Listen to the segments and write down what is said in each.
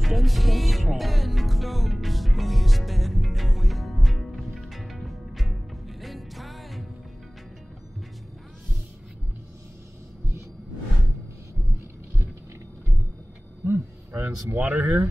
Stay safe, trail. Running some water here.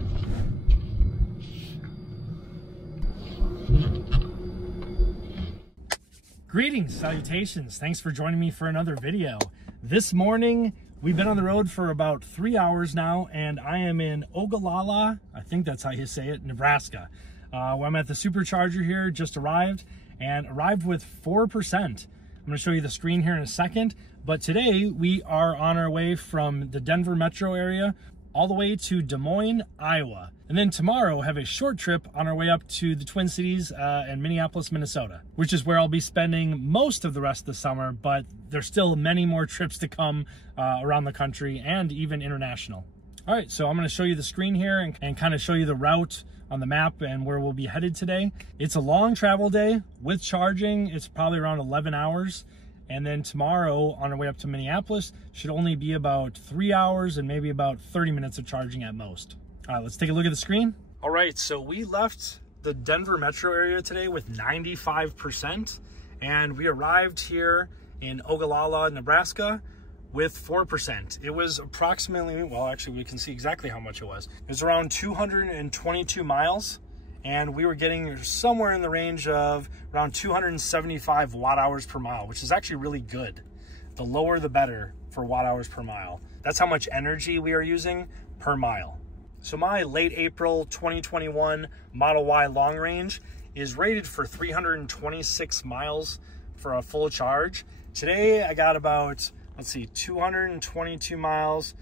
Greetings, salutations. Thanks for joining me for another video. This morning, we've been on the road for about 3 hours now, and I am in Ogallala, I think that's how you say it, Nebraska. I'm at the Supercharger here, just arrived with 4%. I'm gonna show you the screen here in a second, but today we are on our way from the Denver metro area all the way to Des Moines, Iowa. And then tomorrow have a short trip on our way up to the Twin Cities and Minneapolis, Minnesota, which is where I'll be spending most of the rest of the summer, but there's still many more trips to come around the country and even international. All right, so I'm gonna show you the screen here and kind of show you the route on the map and where we'll be headed today. It's a long travel day. With charging, it's probably around 11 hours. And then tomorrow, on our way up to Minneapolis, should only be about 3 hours and maybe about 30 minutes of charging at most. All right, let's take a look at the screen. All right, so we left the Denver metro area today with 95%, and we arrived here in Ogallala, Nebraska with 4%. It was approximately, well, actually we can see exactly how much it was. It was around 222 miles. And we were getting somewhere in the range of around 275 watt hours per mile, which is actually really good. The lower the better for watt hours per mile. That's how much energy we are using per mile. So my late April 2021 Model Y long range is rated for 326 miles for a full charge. Today I got about, let's see, 222 miles,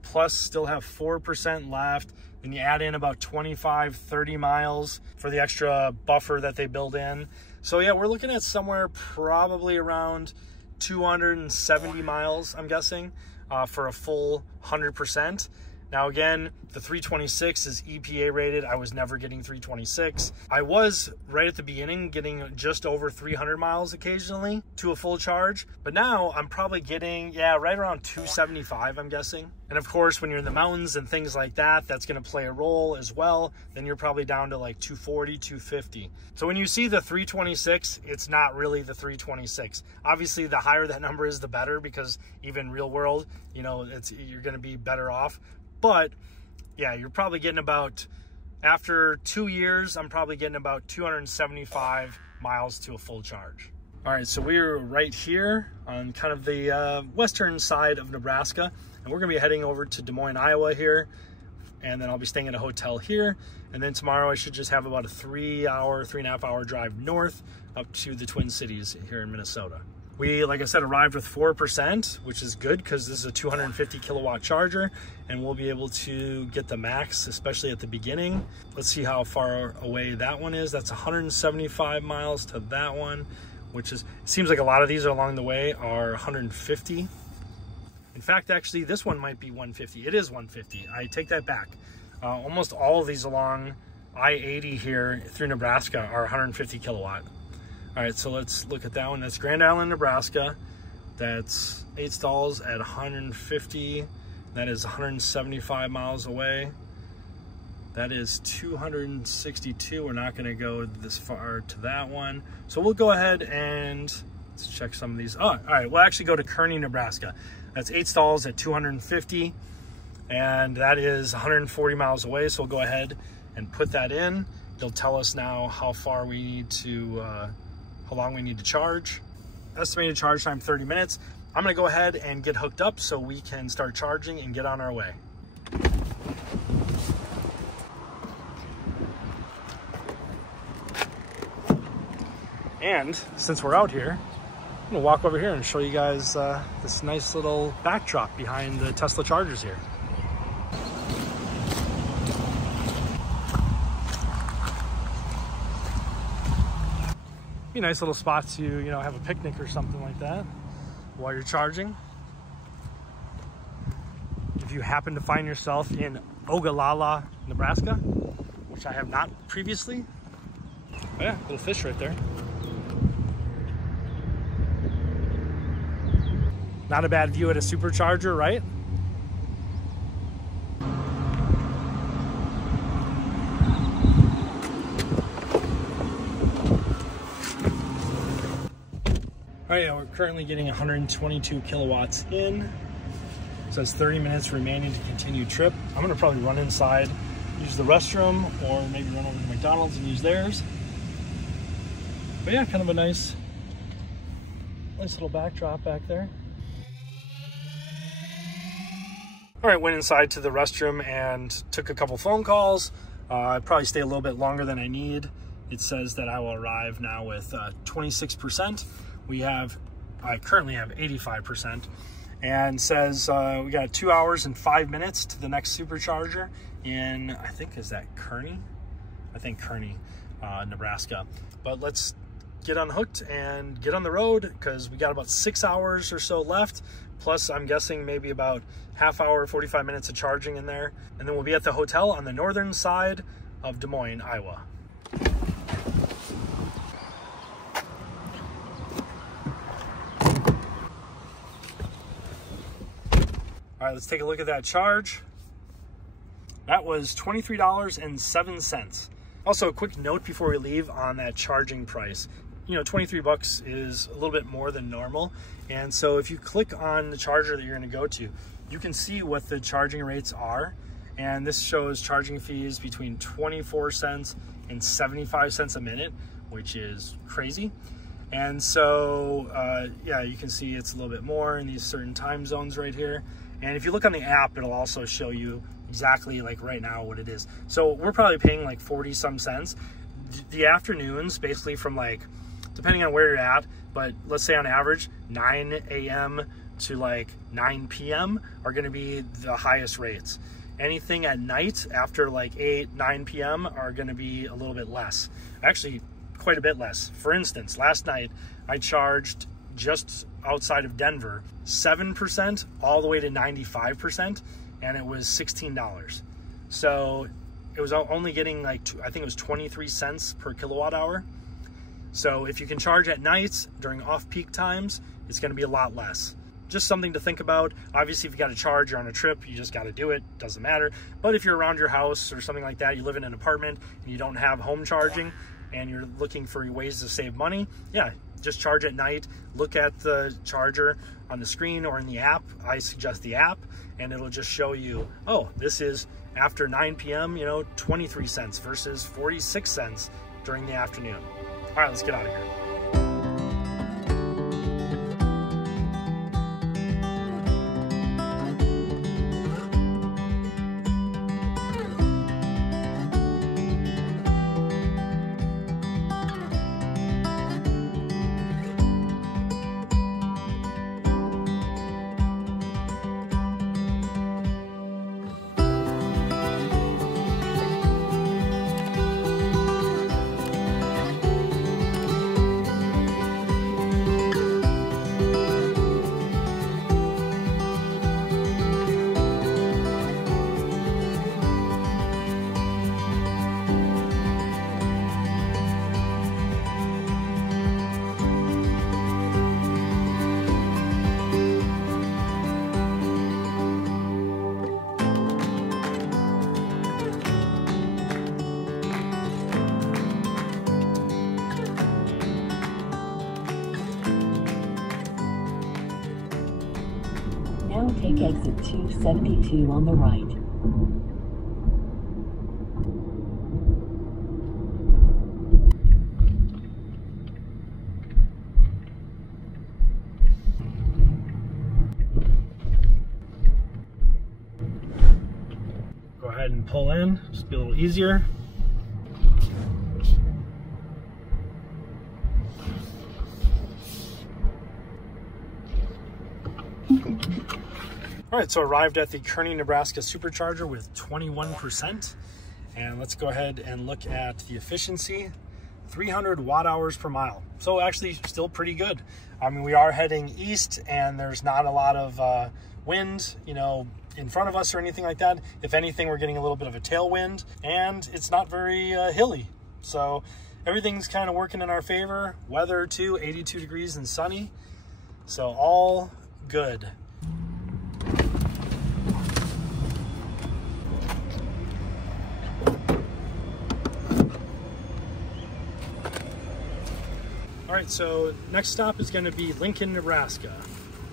plus still have 4% left. Then you add in about 25, 30 miles for the extra buffer that they build in. So yeah, we're looking at somewhere probably around 270 miles, I'm guessing, for a full 100%. Now again, the 326 is EPA rated. I was never getting 326. I was right at the beginning getting just over 300 miles occasionally to a full charge, but now I'm probably getting, yeah, right around 275, I'm guessing. And of course, when you're in the mountains and things like that, that's gonna play a role as well. Then you're probably down to like 240, 250. So when you see the 326, it's not really the 326. Obviously, the higher that number is, the better, because even real world, you know, you're gonna be better off. But yeah, you're probably getting about, after 2 years, I'm probably getting about 275 miles to a full charge. All right, so we're right here on kind of the western side of Nebraska, and we're gonna be heading over to Des Moines, Iowa here, and then I'll be staying at a hotel here. And then tomorrow I should just have about a 3.5 hour drive north up to the Twin Cities here in Minnesota. We, like I said, arrived with 4%, which is good because this is a 250 kilowatt charger, and we'll be able to get the max, especially at the beginning. Let's see how far away that one is. That's 175 miles to that one, which is, it seems like a lot of these along the way are 150. In fact, actually, this one might be 150. It is 150. I take that back. Almost all of these along I-80 here through Nebraska are 150 kilowatt. All right, so let's look at that one. That's Grand Island, Nebraska. That's 8 stalls at 150. That is 175 miles away. That is 262. We're not gonna go this far to that one. So we'll go ahead and let's check some of these. Oh, all right, we'll actually go to Kearney, Nebraska. That's 8 stalls at 250. And that is 140 miles away. So we'll go ahead and put that in. It'll tell us now how far we need to, how long we need to charge. Estimated charge time 30 minutes. I'm gonna go ahead and get hooked up so we can start charging and get on our way. And since we're out here, I'm gonna walk over here and show you guys this nice little backdrop behind the Tesla chargers here. Be a nice little spot to, you know, have a picnic or something like that while you're charging. If you happen to find yourself in Ogallala, Nebraska, which I have not previously. Oh yeah, little fish right there. Not a bad view at a Supercharger, right? All right, we're currently getting 122 kilowatts in. It says 30 minutes remaining to continue trip. I'm gonna probably run inside, use the restroom, or maybe run over to McDonald's and use theirs. But yeah, kind of a nice little backdrop back there. All right, went inside to the restroom and took a couple phone calls. I'd probably stay a little bit longer than I need. It says that I will arrive now with 26%. I currently have 85%, and says we got 2 hours and 5 minutes to the next Supercharger in, I think, is that Kearney? I think Kearney, Nebraska. But let's get unhooked and get on the road, because we got about 6 hours or so left. Plus, I'm guessing maybe about half hour, 45 minutes of charging in there. And then we'll be at the hotel on the northern side of Des Moines, Iowa. All right, let's take a look at that charge. That was $23.07. Also, a quick note before we leave on that charging price. You know, 23 bucks is a little bit more than normal. And so if you click on the charger that you're gonna go to, you can see what the charging rates are. And this shows charging fees between 24 cents and 75 cents a minute, which is crazy. And so, yeah, you can see it's a little bit more in these certain time zones right here. And if you look on the app, it'll also show you exactly, like right now, what it is. So we're probably paying like 40 some cents. The afternoons, basically from like, depending on where you're at, but let's say on average, 9 a.m. to like 9 p.m. are gonna be the highest rates. Anything at night after like 8, 9 p.m. are gonna be a little bit less. Actually, quite a bit less. For instance, last night I charged just outside of Denver 7% all the way to 95%, and it was $16. So it was only getting like, I think it was 23 cents per kilowatt hour. So if you can charge at nights during off-peak times, it's gonna be a lot less. Just something to think about. Obviously, if you got to charge, you're on a trip, you just got to do it, doesn't matter. But if you're around your house or something like that, you live in an apartment and you don't have home charging and you're looking for ways to save money, yeah, just charge at night. Look at the charger on the screen or in the app. I suggest the app, and it'll just show you, oh, this is after 9 p.m., you know, 23 cents versus 46 cents during the afternoon. All right, let's get out of here. Now take exit 272 on the right. Go ahead and pull in, just be a little easier. All right, so arrived at the Kearney, Nebraska Supercharger with 21%. And let's go ahead and look at the efficiency, 300 watt hours per mile. So actually still pretty good. I mean, we are heading east and there's not a lot of wind, you know, in front of us or anything like that. If anything, we're getting a little bit of a tailwind, and it's not very hilly. So everything's kind of working in our favor. Weather too, 82 degrees and sunny. So all good. All right, so next stop is going to be Lincoln, Nebraska.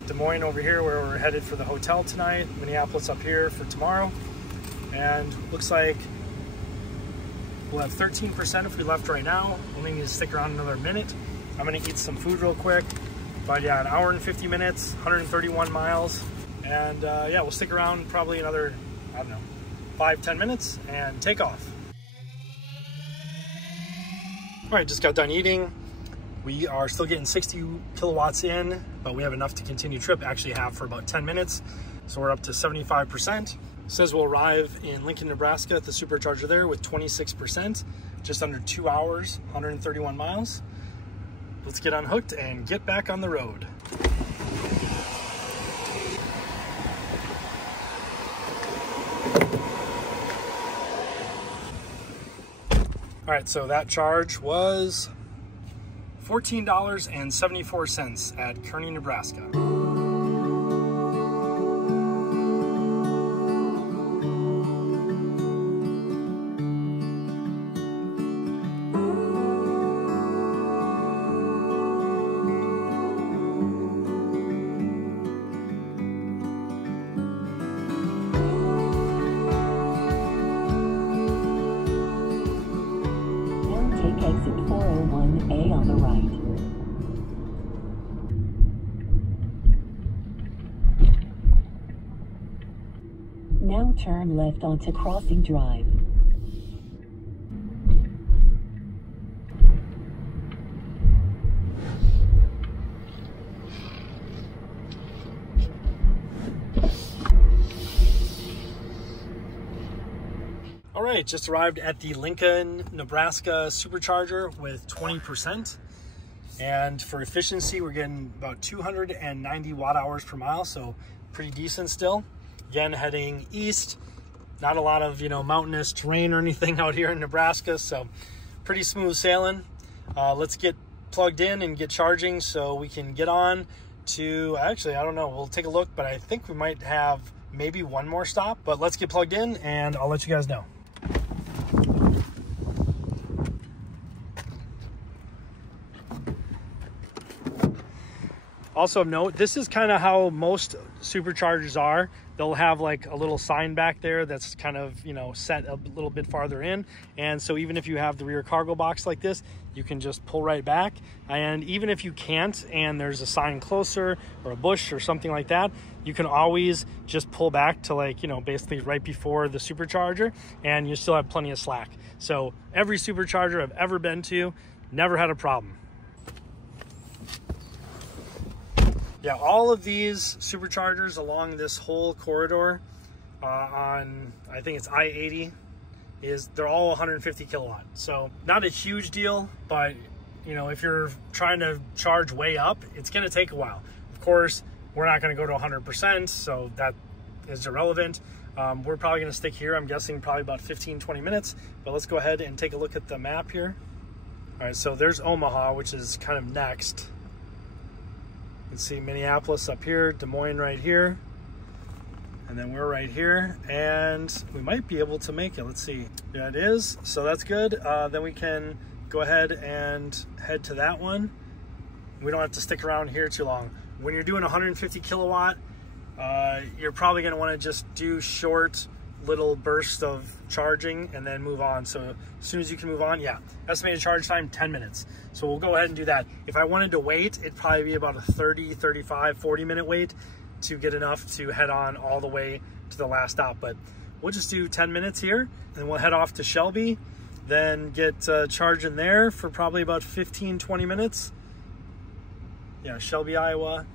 Des Moines over here where we're headed for the hotel tonight. Minneapolis up here for tomorrow. And looks like we'll have 13% if we left right now. Only need to stick around another minute. I'm going to eat some food real quick. But yeah, an hour and 50 minutes, 131 miles. And yeah, we'll stick around probably another, I don't know, 5-10 minutes and take off. All right, just got done eating. We are still getting 60 kilowatts in, but we have enough to continue trip, actually have for about 10 minutes. So we're up to 75%. It says we'll arrive in Lincoln, Nebraska at the Supercharger there with 26%, just under 2 hours, 131 miles. Let's get unhooked and get back on the road. All right, so that charge was $14.74 at Kearney, Nebraska. Take exit 401A on the right. Now turn left onto Crossing Drive. All right, just arrived at the Lincoln, Nebraska Supercharger with 20%. And for efficiency, we're getting about 290 watt hours per mile, so pretty decent still. Again, heading east, not a lot of, mountainous terrain or anything out here in Nebraska, so pretty smooth sailing. Let's get plugged in and get charging so we can get on to, actually, I don't know, we'll take a look, but I think we might have maybe one more stop, but let's get plugged in and I'll let you guys know. Also of note, this is kind of how most superchargers are. They'll have like a little sign back there that's kind of, set a little bit farther in. And so even if you have the rear cargo box like this, you can just pull right back. And even if you can't, and there's a sign closer or a bush or something like that, you can always just pull back to basically right before the supercharger, and you still have plenty of slack. So every supercharger I've ever been to, never had a problem. Yeah, all of these superchargers along this whole corridor on, I think it's I-80, they're all 150 kilowatt. So not a huge deal, but if you're trying to charge way up, it's gonna take a while. Of course, we're not gonna go to 100%, so that is irrelevant. We're probably gonna stick here, I'm guessing probably about 15-20 minutes, but let's go ahead and take a look at the map here. All right, so there's Omaha, which is kind of next. You can see Minneapolis up here, Des Moines right here, and then we're right here, and we might be able to make it. Let's see. Yeah, it is, so that's good. Then we can go ahead and head to that one. We don't have to stick around here too long. When you're doing 150 kilowatt, you're probably gonna wanna just do short little bursts of charging and then move on. So as soon as you can move on, yeah, estimated charge time 10 minutes. So we'll go ahead and do that. If I wanted to wait, it'd probably be about a 30, 35, 40 minute wait to get enough to head on all the way to the last stop. But we'll just do 10 minutes here and we'll head off to Shelby, then get charging there for probably about 15-20 minutes. Yeah, Shelby, Iowa,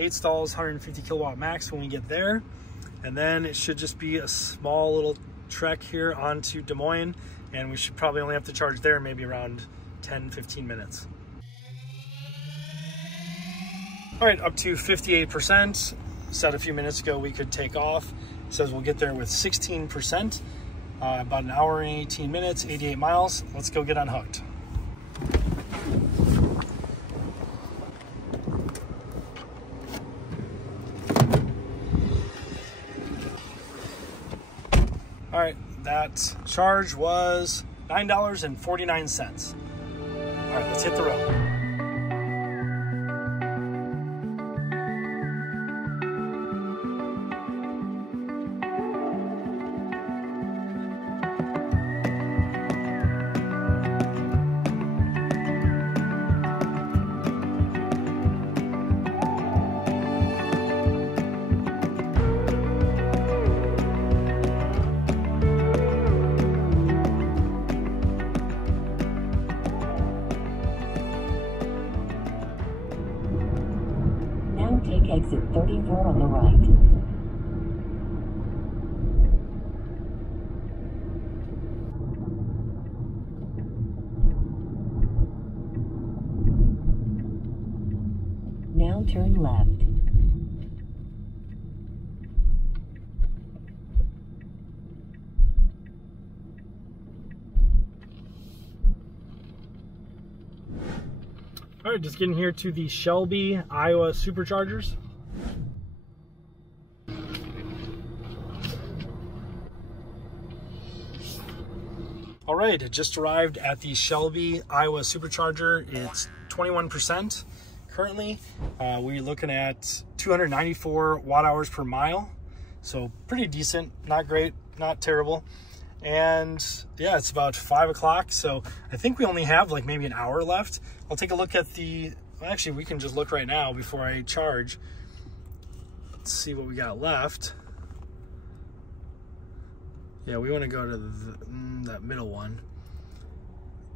8 stalls, 150 kilowatt max when we get there. And then it should just be a small little trek here onto Des Moines, and we should probably only have to charge there maybe around 10-15 minutes. All right, up to 58%. Said a few minutes ago we could take off. It says we'll get there with 16%, about an hour and 18 minutes, 88 miles. Let's go get unhooked. All right, that charge was $9.49. All right, let's hit the road. exit 34 on the right. Now turn left. All right, just getting here to the Shelby, Iowa Superchargers. All right, it just arrived at the Shelby, Iowa Supercharger. It's 21%. Currently, we're looking at 294 watt hours per mile. So pretty decent, not great, not terrible. And yeah, it's about 5 o'clock. So I think we only have like maybe an hour left. I'll take a look at the, actually we can just look right now before I charge. Let's see what we got left. Yeah, we want to go to that middle one.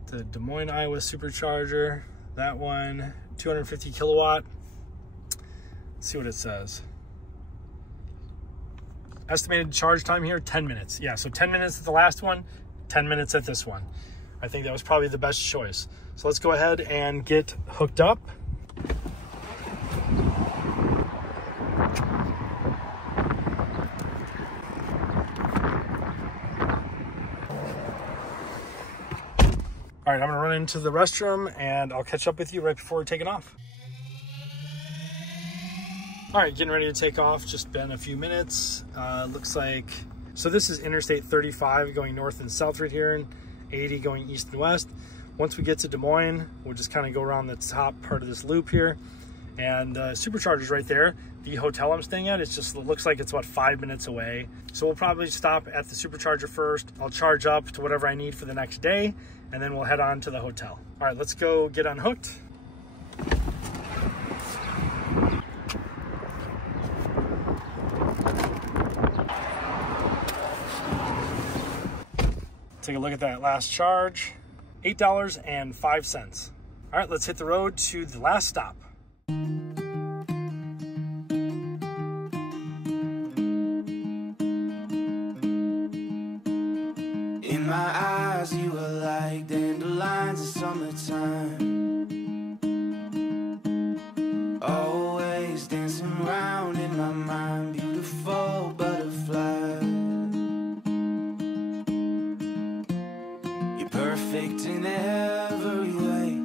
The Des Moines, Iowa Supercharger. That one, 250 kilowatt. Let's see what it says. Estimated charge time here, 10 minutes. Yeah, so 10 minutes at the last one, 10 minutes at this one. I think that was probably the best choice. So let's go ahead and get hooked up. All right, I'm gonna run into the restroom and I'll catch up with you right before we're taking off. All right, getting ready to take off. Just been a few minutes. Looks like, so this is Interstate 35 going north and south right here, and 80 going east and west. Once we get to Des Moines, we'll just kind of go around the top part of this loop here. And Supercharger's right there. The hotel I'm staying at, it looks like it's about 5 minutes away. So we'll probably stop at the Supercharger first. I'll charge up to whatever I need for the next day, and then we'll head on to the hotel. All right, let's go get unhooked. Take a look at that last charge, $8.05. All right, let's hit the road to the last stop. In my eyes, you were like dandelions in summertime. Always dancing around in my mind, beautiful butterfly. You're perfect in every way.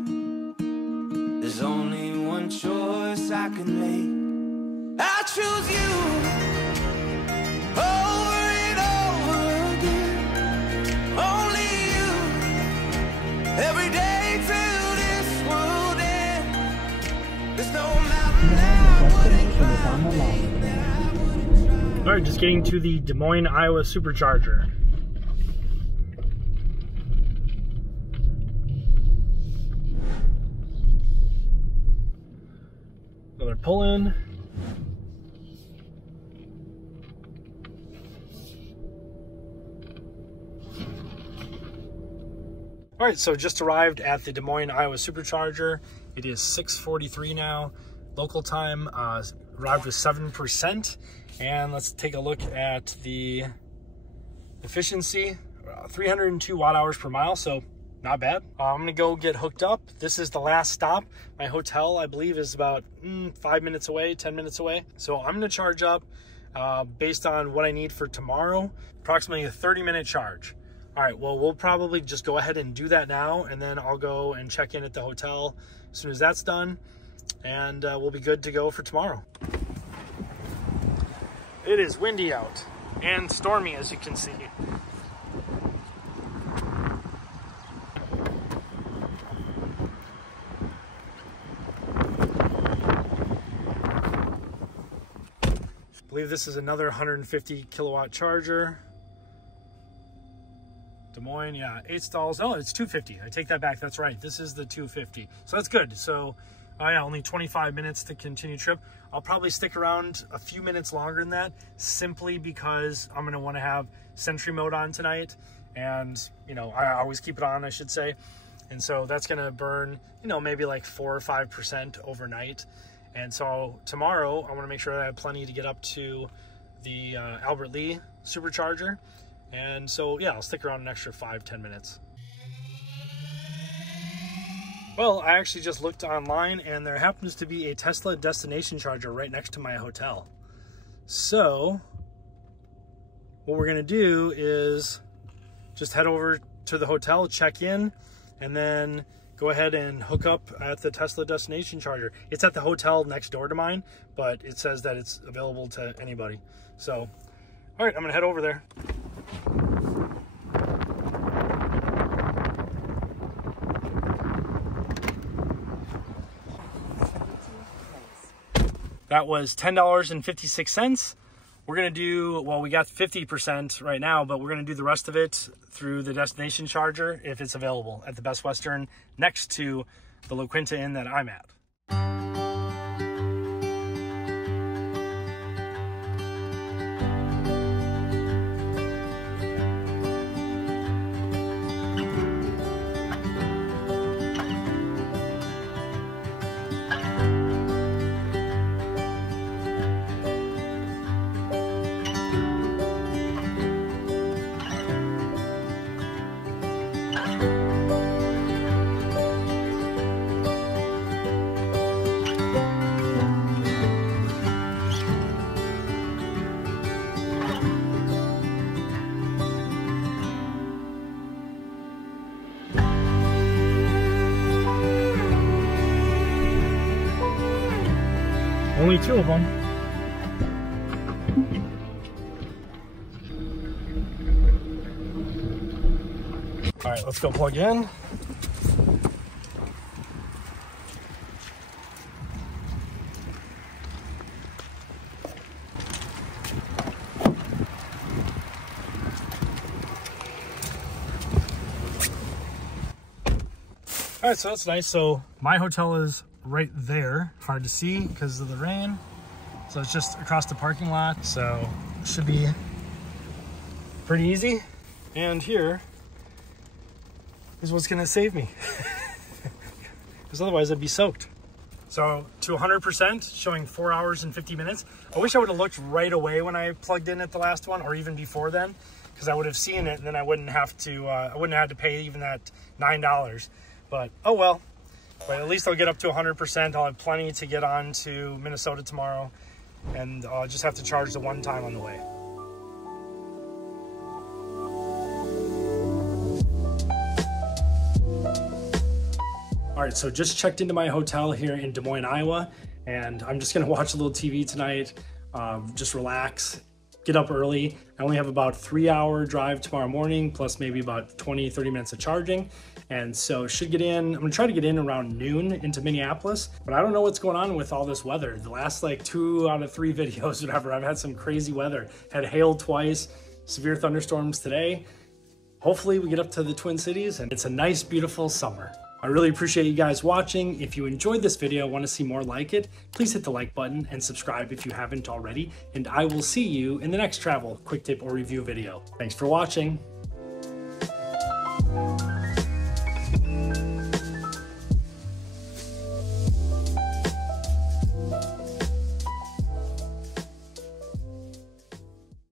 There's only one choice I can make. I choose you. Every day till this world ends. There's no mountain I wouldn't climb. All right, just getting to the Des Moines, Iowa Supercharger. Another pull in. All right, so just arrived at the Des Moines, Iowa Supercharger. It is 6:43 now. Local time, arrived with 7%. And let's take a look at the efficiency, 302 watt hours per mile, so not bad. I'm gonna go get hooked up. This is the last stop. My hotel, I believe, is about 5 minutes away, 10 minutes away. So I'm gonna charge up based on what I need for tomorrow, approximately a 30-minute charge. All right, well, we'll probably just go ahead and do that now, and then I'll go and check in at the hotel as soon as that's done, and we'll be good to go for tomorrow. It is windy out and stormy, as you can see. I believe this is another 150 kilowatt charger. Des Moines, yeah, 8 stalls. Oh, it's 250. I take that back. That's right. This is the 250. So that's good. So, yeah, only 25 minutes to continue trip. I'll probably stick around a few minutes longer than that, simply because I'm going to want to have Sentry mode on tonight. And, you know, I always keep it on, I should say. And so that's going to burn, you know, maybe like 4 or 5% overnight. And so tomorrow I want to make sure that I have plenty to get up to the Albert Lee Supercharger. And so yeah, I'll stick around an extra 5-10 minutes. Well, I actually just looked online and there happens to be a Tesla destination charger right next to my hotel. So what we're gonna do is just head over to the hotel, check in, and then go ahead and hook up at the Tesla destination charger. It's at the hotel next door to mine, but it says that it's available to anybody. So, all right, I'm gonna head over there. That was $10.56. We're gonna do, well, we got 50% right now, but we're gonna do the rest of it through the destination charger if it's available at the Best Western next to the La Quinta Inn that I'm at. Only 2 of them. All right, let's go plug in. All right, so that's nice. So my hotel is right there. Hard to see because of the rain. So it's just across the parking lot. So it should be pretty easy. And here is what's gonna save me. Because otherwise I'd be soaked. So to 100%, showing 4 hours and 50 minutes. I wish I would have looked right away when I plugged in at the last one, or even before then, because I would have seen it and then I wouldn't have to, I wouldn't have had to pay even that $9. But oh well. But at least I'll get up to 100%. I'll have plenty to get on to Minnesota tomorrow, and I'll just have to charge the one time on the way. All right, so just checked into my hotel here in Des Moines, Iowa, and I'm just gonna watch a little TV tonight, just relax, get up early. I only have about 3-hour drive tomorrow morning, plus maybe about 20-30 minutes of charging. And so should get in, I'm gonna try to get in around noon into Minneapolis, but I don't know what's going on with all this weather. The last like 2 out of 3 videos, whatever, I've had some crazy weather. Had hail twice, severe thunderstorms today. Hopefully we get up to the Twin Cities and it's a nice, beautiful summer. I really appreciate you guys watching. If you enjoyed this video, want to see more like it, please hit the like button and subscribe if you haven't already. And I will see you in the next travel, quick tip, or review video. Thanks for watching.